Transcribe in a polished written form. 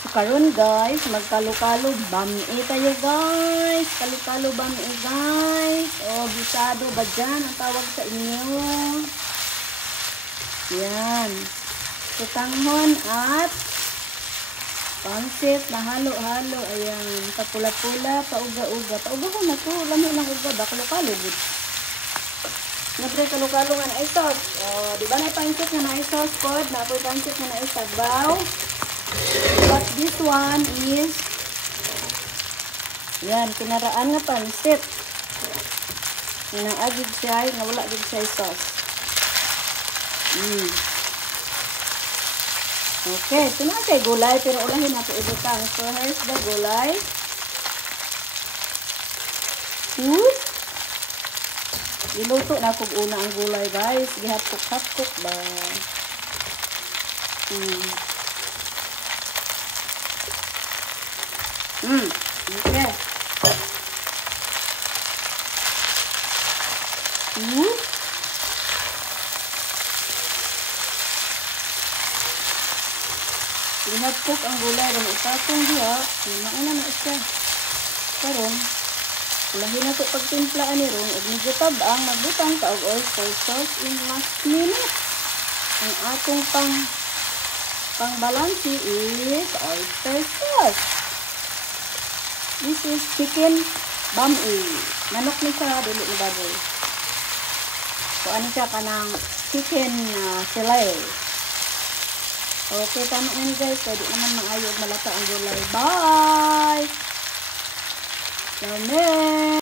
So, karon guys, magkalo-kalo bami tayo guys. Kalo-kalo bami guys. O, bisado ba dyan ang tawag sa inyo? Yan. So, tanghon at pansit na halo-halo. Ayan. Papula-pula, pauga-uga. Pauga ko na to. Lami lang uga. Bakalo-kalo. Siyempre, kalo-kalo nga na sauce. O, di ba na pansit nga na sauce pod? Na po pansit nga na sabaw. But this one is yan, kinaraan nga pansit. Naagid siya, nawala din siya sauce. Okay, ito na kay gulay, pero ulahin natin ibutang. So, here's the gulay. Iluto na kung una ang gulay, guys. Gihapok-hapok ba? Okay. Hinapok ang gulay ron itatong diha, nauna na siya. Karon, ulahin na ito pagtimplaan ni ron, ug medyo tabang magbutang ka og oyster sauce in last minute. Ang atong pang-balansi is oyster sauce. This is chicken bami. Manok ni siya, dili ni baboy. So, ano siya kanang chicken fillet. Okay, tama na guys. Pwede naman maayo malata ang gulay. Bye! Yummy!